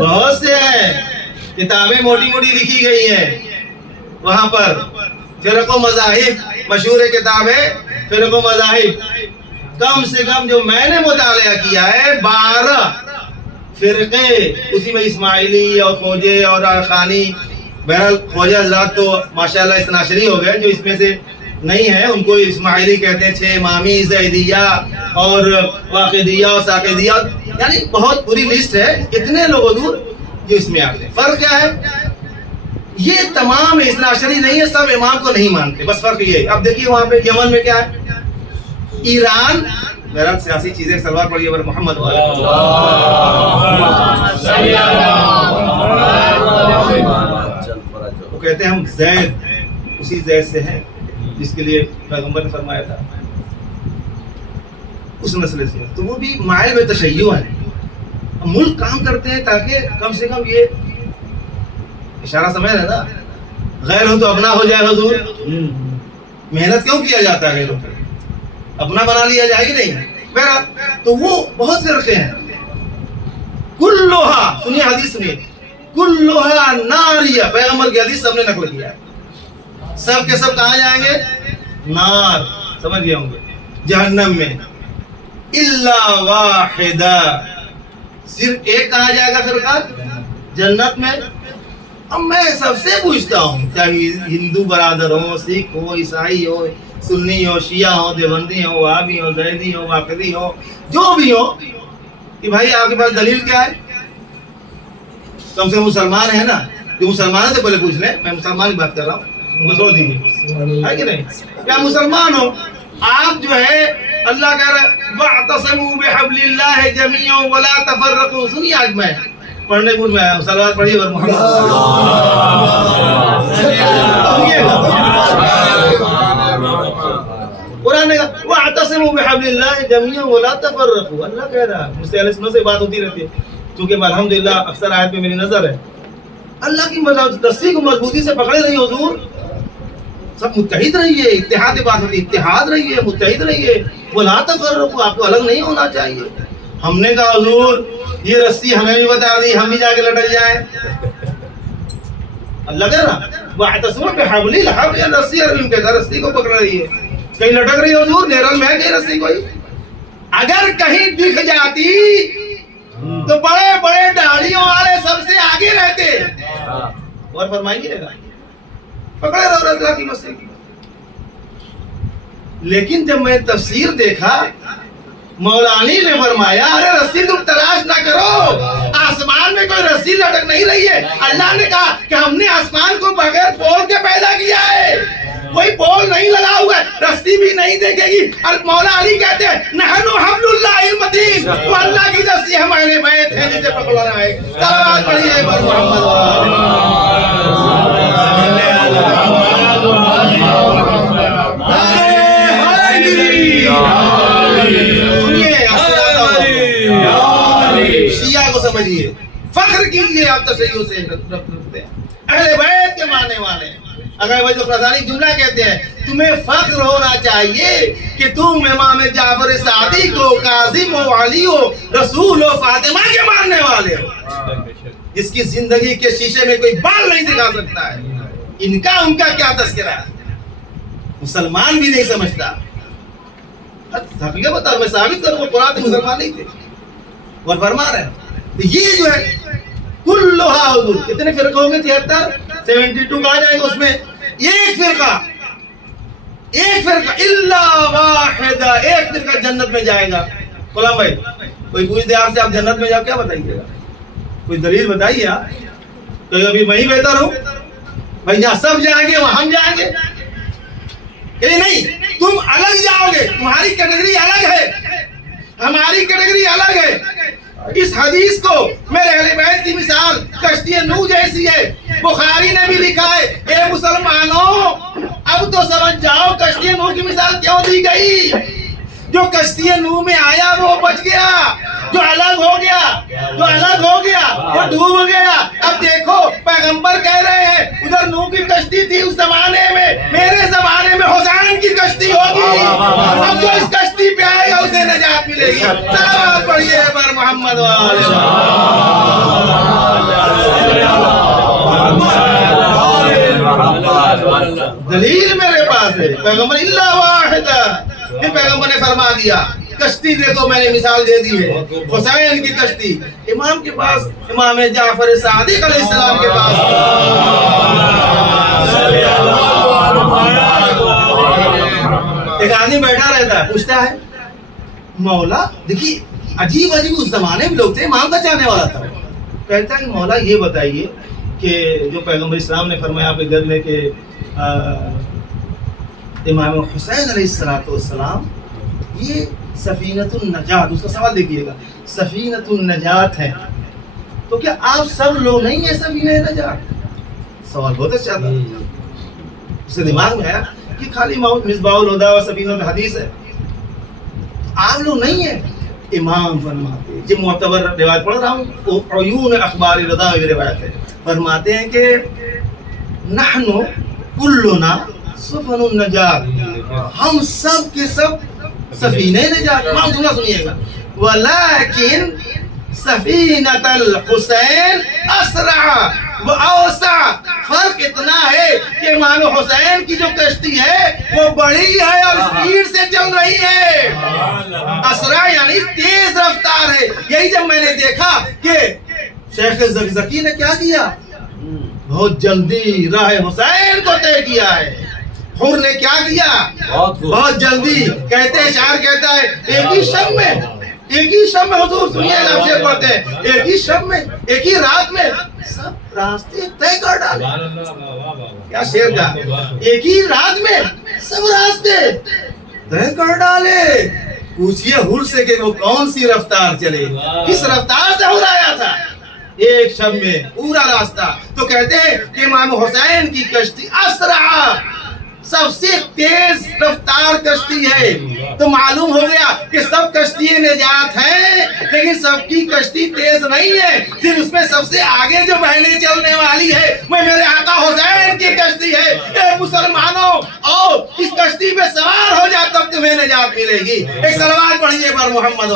بہت سے ہیں، کتابیں موٹی موٹی لکھی گئی ہیں وہاں پر، فرق و مذاہب مشہور کتاب ہے، فرق و مذاہب۔ کم سے کم جو میں نے مطالعہ کیا ہے 12 فرقے، اسی میں اسماعیلی اور خوجے اور خانی۔ بہرحال خوجہ حضرات تو ماشاءاللہ اثناعشری ہو گئے، جو اس میں سے نہیں ہے ان کو اسماعیلی کہتے ہیں، 6 امامی، زیدیہ اور واقدیہ اور ساقدیہ، یعنی بہت بری لسٹ ہے، اتنے لوگ حضور جو اس میں آتے ہیں۔ فرق کیا ہے؟ یہ تمام اثنا عشری نہیں ہے، سب امام کو نہیں مانتے، بس فرق یہ ہے۔ اب دیکھیے وہاں پہ یمن میں کیا ہے، ایران، میرا سیاسی چیزیں سلوات پڑھیے پر محمد والے، وہ کہتے ہیں ہم زید اسی زید سے ہیں جس کے لیے پیغمبر نے فرمایا تھا، اس مسئلے سے، تو وہ بھی مائل بے تشیع ہیں۔ ملک کام کرتے ہیں تاکہ کم سے کم یہ اشارہ سمجھ رہے نا، غیر ہو تو اپنا ہو جائے حضور، محنت کیوں کیا جاتا ہے غیروں پہ، اپنا بنا لیا جائے گی نہیں۔ بہرحال تو وہ بہت فرقے ہیں، کلھا، سنیے حدیث سنیے، کلھا ناریہ، پیغمبر کی حدیث سب نے نقل کیا ہے، سب کے سب کہاں جائیں گے، نار، سمجھ گئے ہوں گے، جہنم میں، الا واحدہ، صرف ایک کہاں جائے گا فرقہ، جنت میں۔ اب میں سب سے پوچھتا ہوں، چاہے ہندو برادر ہو، سکھ ہو، عیسائی ہو، سنی ہو، شیعہ ہو، دیوبندی ہو، وہابی ہو، زیدی ہو، واقعی ہو، جو بھی ہو، کہ بھائی آپ کے پاس دلیل کیا ہے؟ کم سے کم مسلمان ہے نا، جو مسلمان ہے تو پہلے پوچھ لیں، میں مسلمان کی بات کر رہا ہوں، چھوڑ دیجیے، ہے کہ نہیں؟ کیا مسلمان ہو آپ، جو ہے اللہ کہہ رہا ہے وَاعْتَصِمُوا بِحَبْلِ اللَّهِ جَمِيعًا وَلَا تَفَرَّقُوا۔ سنیے آج میں پڑھنے پور میں آیا ہوں، صلوات پڑھیے اور محمد قرآن نے کہا وَاعْتَصِمُوا بِحَبْلِ اللَّهِ جَمِيعًا وَلَا تَفَرَّقُوا، اللہ کہہ رہا ہے، مجھ سے اہل سنت سے بات ہوتی رہتی ہے کیونکہ الحمدللہ اکثر آیت پہ میری نظر ہے، اللہ کی رسی کو مضبوطی سے پکڑے رہی حضور، سب متحد رہیے، اتحاد بات ہوتی ہے، اتحاد رہیے، متحد رہیے، وَلَا تَفَرَّقُوا، آپ کو الگ نہیں ہونا چاہیے۔ ہم نے کہا حضور یہ رسی ہمیں بھی بتا دی، ہم بھی جا کے لٹک جائیں، اللہ کہہ رہا وَاعْتَصِمُوا بِحَبْلِ اللَّهِ، یہ رسی عربی کہتا ہے، رسی کو پکڑ رہی ہے، کہیں لٹک رہی ہے حضور، نیرل میں ہے کہیں رسی کوئی، اگر کہیں دکھ جاتی تو بڑے بڑے داڑھیوں والے سب سے آگے رہتے، اور فرمائیے گا پکڑے رہو اللہ کی مسیح کی۔ لیکن جب میں تفسیر دیکھا، مولانی نے فرمایا ارے رسی تم تلاش نہ کرو، آسمان میں کوئی رسی لٹک نہیں رہی ہے، اللہ نے کہا کہ ہم نے آسمان کو بغیر پول کے پیدا کیا ہے، کوئی پول نہیں لگا ہوا ہے، رسی بھی نہیں دیکھے گی، اور مولا علی کہتے ہیں نحن حبل اللہ المتین، وہ اللہ کی رسی ہمارے بیت ہے جسے پکڑنا ہے۔ صلوات پڑھیے پر محمد شیعہ کو سمجھیے، فخر کیجئے آپ تشیع سے رکھتے ہیں، اہل بیت کے ماننے والے ہیں۔ اگر وہ جو قرآنی جملہ کہتے ہیں تمہیں فخر ہونا چاہیے کہ تم امام جعفر صادق ہو، کاظم ہو، علی ہو، رسول ہو، فاطمہ کے ماننے والے ہو، جس کی زندگی کے شیشے میں کوئی بال نہیں دکھا سکتا ہے، ان کا کیا تذکرہ ہے، مسلمان بھی نہیں سمجھتا۔ حقیقت بتا میں ثابت کروں وہ قرآن مسلمان نہیں تھے، اور فرما رہے ہیں یہ جو ہے کلھا حضور، کتنے فرقے ہوں گے 73 72 کہا جائے گا، اس میں ایک فرقہ الا واحدہ، ایک فرقہ جنت میں جائے گا۔ غلام بھائی کوئی پوچھ دے آپ سے آپ جنت میں جاؤ کیا بتائیے گا، کوئی دلیل بتائیے آپ، تو ابھی میں ہی بہتر ہوں بھائی، جہاں سب جائیں گے وہاں ہم جائیں گے، کہ نہیں تم الگ جاؤ گے، تمہاری کیٹیگری الگ ہے، ہماری کیٹیگری الگ ہے۔ اس حدیث کو میرے اہل بیت کی مثال کشتی نوح جیسی ہے، بخاری نے بھی لکھا ہے اے مسلمانوں اب تو سمجھ جاؤ کشتی نوح کی مثال کیوں دی گئی، جو کشتی نوح میں آیا وہ بچ گیا، جو الگ ہو گیا وہ ڈوب گیا۔ اب دیکھو پیغمبر کہہ رہے ہیں ادھر نوح کی کشتی تھی اس زمانے میں، میرے زمانے میں حسین کی کشتی ہوگی، اب جو اس کشتی پہ آئے گا اسے نجات ملے گی۔ صلوات پڑھیے پر محمد دلیل میرے پاس ہے، پیغمبر الا واحدہ، پھر پیغمبر نے فرما دیا کشتی دیکھو میں نے مثال دے دی ہے، حسین کی کشتی امام کے پاس، امام جعفر صادق علیہ السلام کے پاس۔ ایک آدمی بیٹھا رہتا ہے پوچھتا ہے مولا، دیکھیے عجیب اس زمانے میں لوگ تھے، امام کا چاہنے والا تھا، کہتا ہے کہ مولا یہ بتائیے کہ جو پیغمبر اسلام نے فرمایا آپ کے گھر میں کہ امام حسین علیہ السلام یہ سفینۃ النجات، اس کا سوال دیکھیے گا، سفینۃ النجات ہے، تو کیا آپ سب لوگ نہیں ہیں سفینہ نجات؟ سوال بہت اچھا تھا، اسے دماغ میں آیا کہ خالی مصباح الہدیٰ و سفینہ الحدیث ہے، آپ لوگ نہیں ہیں۔ امام فرماتے، جو معتبر روایت پڑھ رہا ہوں، عیون اخبار رضا میں روایت ہے، فرماتے ہیں کہ نحن کلنا سفن النجات، ہم سب کے سب سفینہ نجات، امام جملہ سنیے گا، ولیکن سفینۃ الحسین اسرع و اوسع، فرق اتنا ہے کہ امام حسین کی جو کشتی ہے وہ بڑی ہے اور اسپیڈ سے چل رہی ہے، اسرع یعنی تیز رفتار ہے۔ یہی جب میں نے دیکھا کہ شیخ زکزکی نے کیا کیا، بہت جلدی راہ حسین کو طے کیا ہے، حر نے کیا کیا، بہت جلدی، کہتے ہیں شاعر کہتا ہے ایک ہی شب میں حضور سنیے آپ شعر پڑھتے ہیں، ایک ہی شب میں، ایک ہی رات میں سب راستے طے کر ڈالے، کیا شعر کا، ایک ہی رات میں سب راستے طے کر ڈالے۔ پوچھئے حر سے کہ وہ کون سی رفتار چلے، کس رفتار سے حر آیا تھا ایک شب میں پورا راستہ، تو کہتے ہیں کہ امام حسین کی کشتی اسرع، سب سے تیز رفتار کشتی ہے، تو معلوم ہو گیا کہ سب کشتی نجات ہیں لیکن سب کی کشتی تیز نہیں ہے، صرف اس میں سب سے آگے جو بہنے چلنے والی ہے وہ میرے آقا حسین کی کشتی ہے۔ اے مسلمانوں اور اس کشتی پہ سوار ہو جا تب تمہیں نجات ملے گی۔ ایک صلوات پڑھیے پر محمد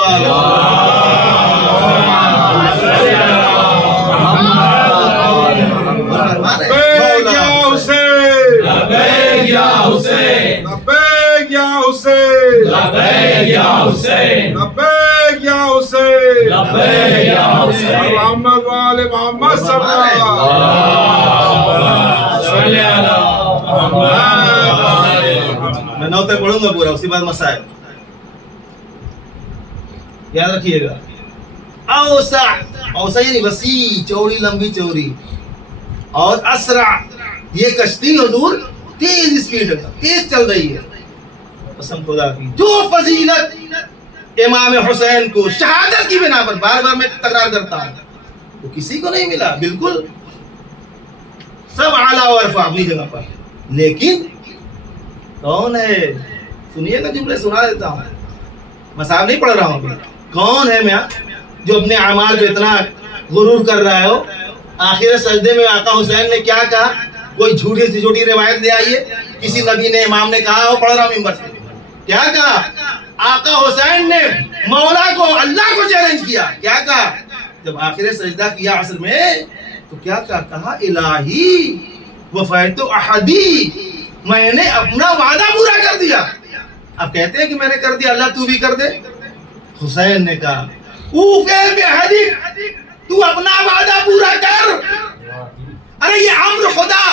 محمد والے محمد صلی اللہ میں 9 تک پڑھوں گا پورا، اسی بعد مسائل یاد رکھیے گا۔ اوسع، اوسع یعنی وسیع، چوڑی لمبی چوڑی، اور اسرع یہ کشتی حضور تیز اسپیڈ تیز چل رہی ہے۔ قسم خدا کی جو فضیلت امام حسین کو شہادت کی بنا پر، بار بار میں تکرار کرتا ہوں، وہ کسی کو نہیں ملا، بالکل سب اعلیٰ و عرفہ اپنی جگہ پر، لیکن کون ہے، سنیے گا جملے سنا دیتا ہوں، مصحف نہیں پڑھ رہا ہوں ابھی، کون ہے میاں جو اپنے اعمال پہ اتنا غرور کر رہا ہو، آخر سجدے میں آقا حسین نے کیا کہا، کوئی جھوٹی سی جھوٹی روایت لے آئیے، کسی نبی نے امام نے کہا ہو، پڑھ رہا ہوں ممبر سے، کیا کہا، آقا حسین نے مولا کو، اللہ کو چیلنج کیا، کیا کہا جب آخر سجدہ کیا عصر میں، تو کیا کہا الہی وفیت احدی، میں نے اپنا وعدہ پورا کر دیا۔ اب کہتے ہیں کہ میں نے کر دیا، اللہ تو بھی کر دے۔ حسین نے کہا اوفے بحدی، تو اپنا وعدہ پورا کر۔ ارے یہ امر خدا،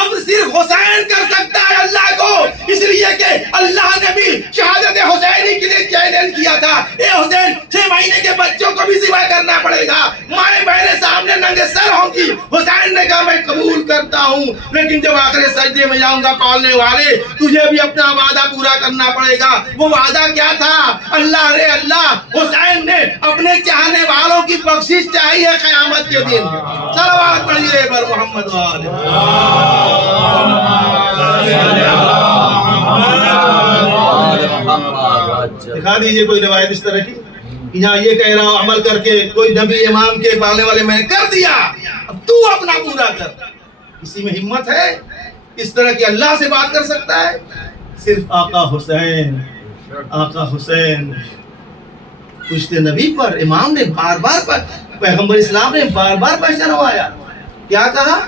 امر صرف حسین کر سکتا ہے اللہ کو، اس لیے کہ اللہ نے بھی شہادت حسینی کے لیے چیلنج کیا تھا، اے حسین 6 مہینے کے بچوں کو بھی ذبح کرنا پڑے گا، مائیں بہنیں سامنے ننگے سر ہوں گی۔ حسین نے کہا میں قبول کرتا ہوں، لیکن جب آخر سجدے میں جاؤں گا کالنے والے، تجھے بھی اپنا وعدہ پورا کرنا پڑے گا۔ وہ وعدہ کیا تھا، اللہ رے اللہ، حسین نے اپنے چاہنے والوں کی بخشش چاہی ہے قیامت کے دن۔ صلوات پڑھیے پر محمد والے۔ دکھا دیجئے کوئی روایت اس طرح کی کہ جہاں یہ کہہ رہا ہو عمل کر کے کوئی نبی امام کے پالنے والے میں نے کر دیا، اب تو اپنا پورا کر۔ کسی میں ہمت ہے اس طرح کی اللہ سے بات کر سکتا ہے؟ صرف آقا حسین، آقا حسین پشت نبی پر امام نے بار بار، پیغمبر اسلام نے بار بار پہچانوایا، کیا کہا،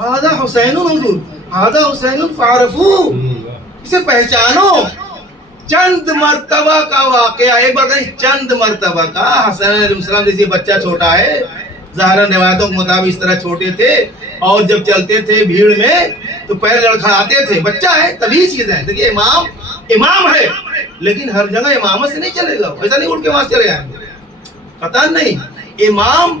ہذا حسین حضور، ہذا حسین فعرفو، اسے پہچانو۔ چند مرتبہ کا واقعہ، ایک بار نہیں چند مرتبہ کا، حسین علیہ السلام جیسے بچہ چھوٹا ہے، ظاہراً روایتوں کے مطابق اس طرح چھوٹے تھے، اور جب چلتے تھے بھیڑ میں تو پیر لڑکھڑاتے تھے، بچہ ہے، طبیعی چیز ہے۔ دیکھیے امام ہے لیکن ہر جگہ امامت سے نہیں چلے گا، ایسا نہیں اٹھ کے وہاں چلے آئیں گے، قطعاً نہیں۔ امام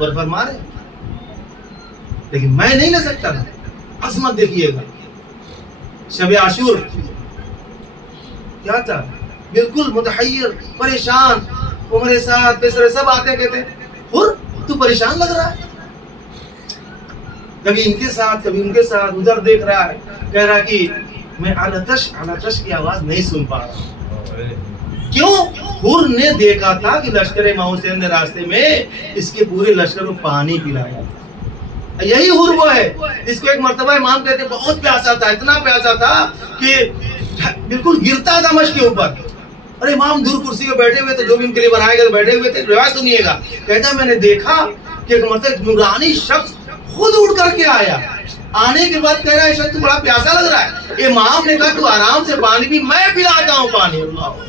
اور فرما رہے ہیں، لیکن میں نہیں لے سکتا تھا۔ عظمت دیکھیے گا، شب عاشور کیا تھا، بالکل متحیر، پریشان، وہ میرے ساتھ پیسرے سب آتے کہتے اور تو پریشان لگ رہا ہے، کبھی ان کے ساتھ کبھی ان کے ساتھ، ادھر دیکھ رہا ہے، کہہ رہا کہ میں علتش کی آواز نہیں سن پا رہا۔ کیوں؟ حور نے دیکھا تھا کہ لشکر امام حسین نے راستے میں اس کے پورے لشکر کو پانی پلایا تھا۔ یہی حور وہ ہے جس کو ایک مرتبہ امام کہتے بہت پیاسا تھا، اتنا پیاسا تھا کہ بالکل گرتا تھا مشق کے اوپر، اور امام دور کرسی پہ بیٹھے ہوئے تھے، جو بھی ان کے لیے بنائے گئے بیٹھے ہوئے تھے۔ روایت سنیے گا، کہتا میں نے دیکھا کہ ایک مرتبہ نورانی شخص خود اٹھ کر کے آیا، آنے کے بعد کہہ رہا ہے شاید تو بڑا پیاسا لگ رہا ہے۔ امام نے کہا تو آرام سے پانی بھی، میں پلاتا ہوں پانی۔ اللہ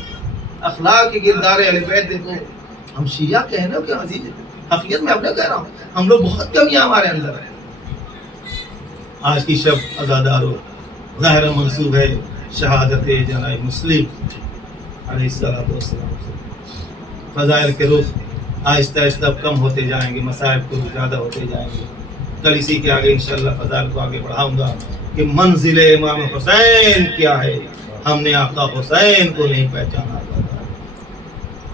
اخلاق کی کردار اہل بیت دیکھو۔ ہم شیعہ کہنے ہو کہ عزیز، حقیقت میں اپنے کہہ رہا ہوں، ہم لوگ بہت کمیاں ہمارے اندر ہے۔ آج کی شب عزادارو ظاہر منسوب ہے شہادت جناب مسلم علیہ السلام۔ فضائل کے رخ آہستہ آہستہ کم ہوتے جائیں گے، مصائب کے رخ زیادہ ہوتے جائیں گے۔ کل اسی کے آگے انشاءاللہ فضائل کو آگے بڑھاؤں گا کہ منزل امام حسین کیا ہے۔ ہم نے آقا حسین کو نہیں پہچانا۔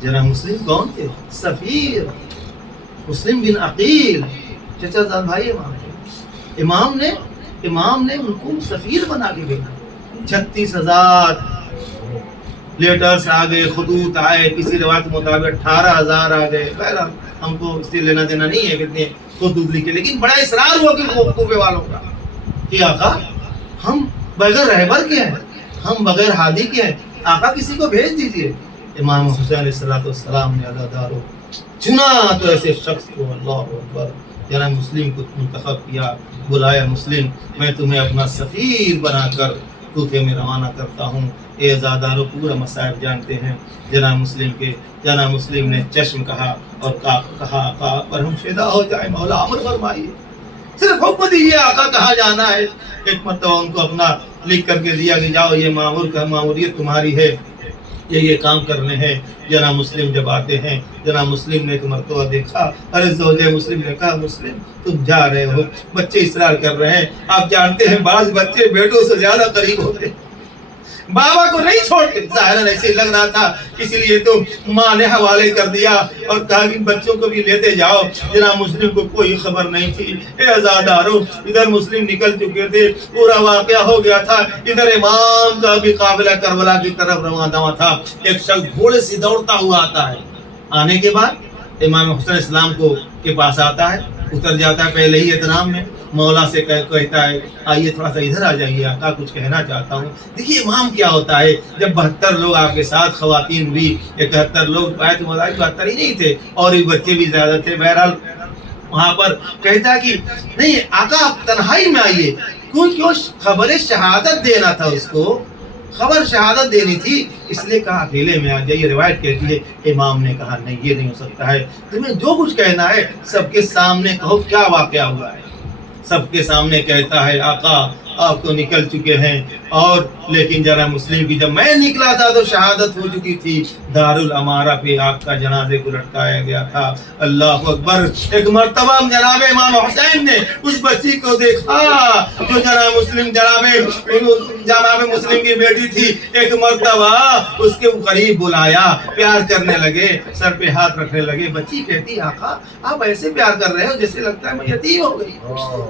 جناب مسلم کون تھے؟ سفیر مسلم بن عقیل، چچا زاد بھائی امام نے ان کو سفیر بنا کے بھیجا۔ 36,000 لیٹرز آ گئے، خطوط آئے، کسی روایت کے مطابق 18,000 آ گئے۔ بہرحال ہم کو اس سے لینا دینا نہیں ہے کتنے خطوط لکھے، لیکن بڑا اصرار ہوا کہ کوفے والوں کا کہ آقا ہم بغیر رہبر کے ہیں، ہم بغیر ہادی کے ہیں، آقا کسی کو بھیج دیجئے۔ امام حسین علیہ السلام نے عزادارو چنا تو ایسے شخص کو، اللہ اکبر، جناب مسلم کو منتخب کیا، بلایا، مسلم میں تمہیں اپنا سفیر بنا کر کوفے میں روانہ کرتا ہوں۔ اے عزادارو پورا مصائب جانتے ہیں جناب مسلم کے۔ جناب مسلم نے چشم کہا اور کہا آقا پر ہم فدا ہو جائیں، مولا امر فرمائیے، صرف حکم دیجیے، آقا کہاں جانا ہے۔ ایک مرتبہ ان کو اپنا لکھ کر کے دیا کہ جاؤ یہ ماموریت تمہاری ہے، یہ کام کرنے ہیں۔ جناب مسلم جب آتے ہیں، جناب مسلم نے ایک مرتبہ دیکھا، ارے زوجہ مسلم نے کہا مسلم تم جا رہے ہو، بچے اصرار کر رہے ہیں، آپ جانتے ہیں بعض بچے بیٹوں سے زیادہ قریب ہوتے ہیں، بابا کو نہیں چھوڑتے۔ ظاہراً ایسے لگ رہا تھا، اسی لیے تو ماں نے حوالے کر دیا اور کہا کہ بچوں کو بھی لیتے جاؤ۔ جناب مسلم کو کوئی خبر نہیں تھی۔ اے عزادارو ادھر مسلم نکل چکے تھے، پورا واقعہ ہو گیا تھا، ادھر امام کا بھی قافلہ کربلا کی طرف رواں تھا۔ ایک شخص گھوڑے سے دوڑتا ہوا آتا ہے، آنے کے بعد امام حسین اسلام کو کے پاس آتا ہے، اتر جاتا ہے پہلے ہی احترام میں، مولا سے کہتا ہے آئیے تھوڑا سا ادھر آ جائیے، آقا کچھ کہنا چاہتا ہوں۔ دیکھیے امام کیا ہوتا ہے، جب 72 لوگ آپ کے ساتھ، خواتین بھی 71 لوگ، آیت مطابق 72 ہی نہیں تھے اور بھی بچے بھی زیادہ تھے، بہرحال وہاں پر کہتا ہے کہ نہیں آقا آپ تنہائی میں آئیے، کیوں خبر شہادت دینا تھا، اس کو خبر شہادت دینی تھی، اس لیے کہا اکیلے میں آ جائیے۔ روایت کہتی ہے امام نے کہا نہیں یہ نہیں ہو سکتا ہے، تمہیں جو کچھ کہنا ہے سب کے سامنے کہو، کیا واقعہ ہوا ہے۔ سب کے سامنے کہتا ہے آقا آپ تو نکل چکے ہیں، اور لیکن جناب مسلم کی جب میں نکلا تھا تو شہادت ہو چکی تھی، دارالامارہ پہ آپ کا جنازے کو لٹکایا گیا تھا۔ اللہ اکبر۔ ایک مرتبہ جناب امام حسین نے اس بچی کو دیکھا جو جناب مسلم کی بیٹی تھی، ایک مرتبہ اس کے قریب بلایا، پیار کرنے لگے، سر پہ ہاتھ رکھنے لگے۔ بچی کہتی آقا آپ ایسے پیار کر رہے ہو جیسے لگتا ہے میں یتیم ہو گئی،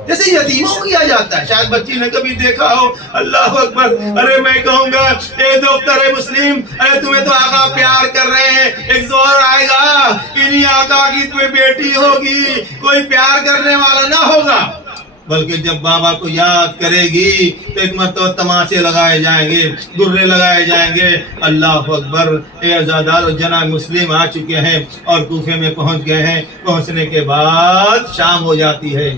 جیسے یتیموں کو کیا جاتا ہے۔ شاید بچی نے کبھی دیکھا ہو۔ اللہ اکبر۔ ارے میں کہوں گا اے دختر مسلم، ارے تمہیں تو آقا پیار کر رہے ہیں، ایک زور آئے گا انہی آقا کی تمہیں بیٹی ہوگی، کوئی پیار کرنے والا نہ ہوگا، بلکہ جب بابا کو یاد کرے گی تو ایک مرتبہ تماشے لگائے جائیں گے، درے لگائے جائیں گے۔ اللہ اکبر۔ اے عزادارو جناب مسلم آ چکے ہیں اور کوفے میں پہنچ گئے ہیں۔ پہنچنے کے بعد شام ہو جاتی ہے،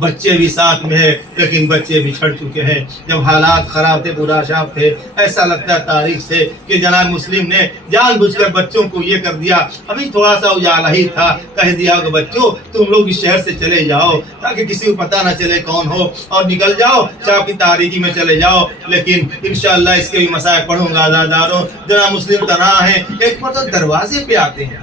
بچے بھی ساتھ میں ہے لیکن بچے بھی چھڑ چکے ہیں۔ جب حالات خراب تھے، برا شام تھے، ایسا لگتا ہے تاریخ سے کہ جناب مسلم نے جان بوجھ کر بچوں کو یہ کر دیا، ابھی تھوڑا سا اجالا ہی تھا، کہہ دیا کہ بچوں تم لوگ اس شہر سے چلے جاؤ تاکہ کسی کو پتہ نہ چلے کون ہو، اور نکل جاؤ شام کی تاریکی میں چلے جاؤ۔ لیکن انشاءاللہ اس کے بھی مسائل پڑھوں گا۔ عزادارو جناب مسلم تنہا ہے، ایک مرتبہ دروازے پہ آتے ہیں،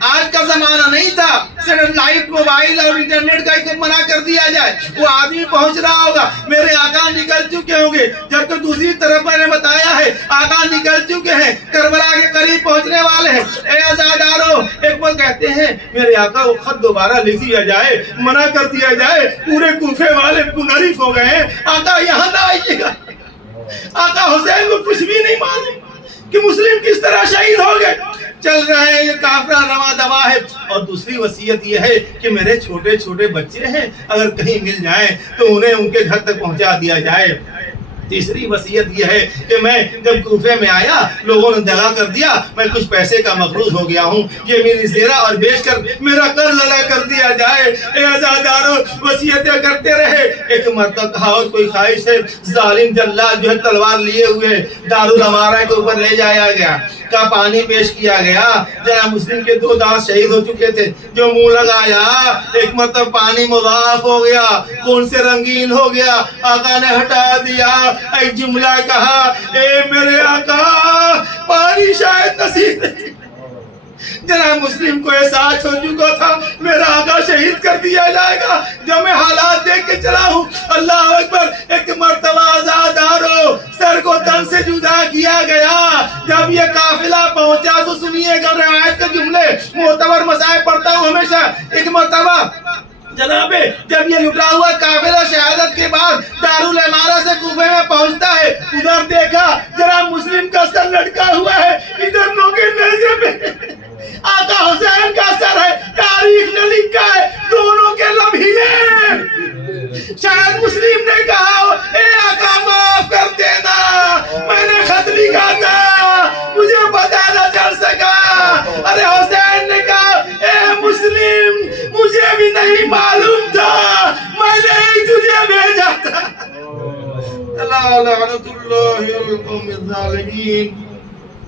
آج کا زمانہ نہیں تھا سیٹلائٹ موبائل اور انٹرنیٹ کا ایک منع کر دیا جائے وہ آدمی پہنچ رہا ہوگا میرے آقا نکل چکے ہوں گے جبکہ دوسری طرف میں نے بتایا ہے آقا نکل چکے ہیں کربلا کے قریب پہنچنے والے ہیں اے عزادارو ایک بار کہتے ہیں میرے آقا وہ خط دوبارہ لکھ دیا جائے منع کر دیا جائے پورے کوفے والے منحرف ہو گئے ہیں آقا یہاں نہ آئیے گا آقا حسین کو کچھ بھی نہیں معلوم کہ مسلم کس طرح شہید ہو گئے چل رہے ہیں یہ کافرہ رواں دوا ہے اور دوسری وصیت یہ ہے کہ میرے چھوٹے چھوٹے بچے ہیں اگر کہیں مل جائیں تو انہیں ان کے گھر تک پہنچا دیا جائے تیسری وصیت یہ ہے کہ میں جب کوفے میں آیا لوگوں نے دغا کر دیا میں کچھ پیسے کا مقروض ہو گیا ہوں یہ میری زیرہ اور بیچ کر میرا قرض ادا کر دیا جائے اے عزادارو وصیتیں کرتے رہے ایک مرتبہ کہا اور کوئی خواہش ہے ظالم جلاد جو ہے تلوار لیے ہوئے دارالعمارہ کے اوپر لے جایا گیا کا پانی پیش کیا گیا جناب مسلم کے 2 دانت شہید ہو چکے تھے جو منہ لگایا ایک مرتبہ پانی مضاف ہو گیا خون سے رنگین ہو گیا آقا نے ہٹا دیا ایک جملہ کہا اے میرے آقا پانی شاید نصیب نہیں جناب مسلم کو احساس ہو چکا تھا میرا آقا شہید کر دیا جائے گا جب میں حالات دیکھ کے چلا ہوں اللہ اکبر ایک مرتبہ عزادارو سر کو تن سے جدا کیا گیا جب یہ قافلہ پہنچا تو سنیے گا روایت کے جملے معتبر مسائل پڑھتا ہوں ہمیشہ ایک مرتبہ جناب جب یہ لٹا ہوا قافلہ شہادت کے بعد دارالعمارہ سے کوفے میں پہنچتا ہے ادھر دیکھا جناب مسلم کا سر لٹکا ہوا ہے ادھر نوکے نیزے پہ آقا حسین کا سر ہے تاریخ نے لکھا ہے دونوں کے لب ہلے شاید مسلم نے کہا اے آقا معاف کر دینا میں نے خط لکھا تھا مجھے پتہ نہ چل سکا ارے حسین نے کہا اے مسلم مجھے بھی نہیں معلوم تھا میں نے ہی تجھے بھیجا تھا اللہ لعنت اللہ القوم الظالمین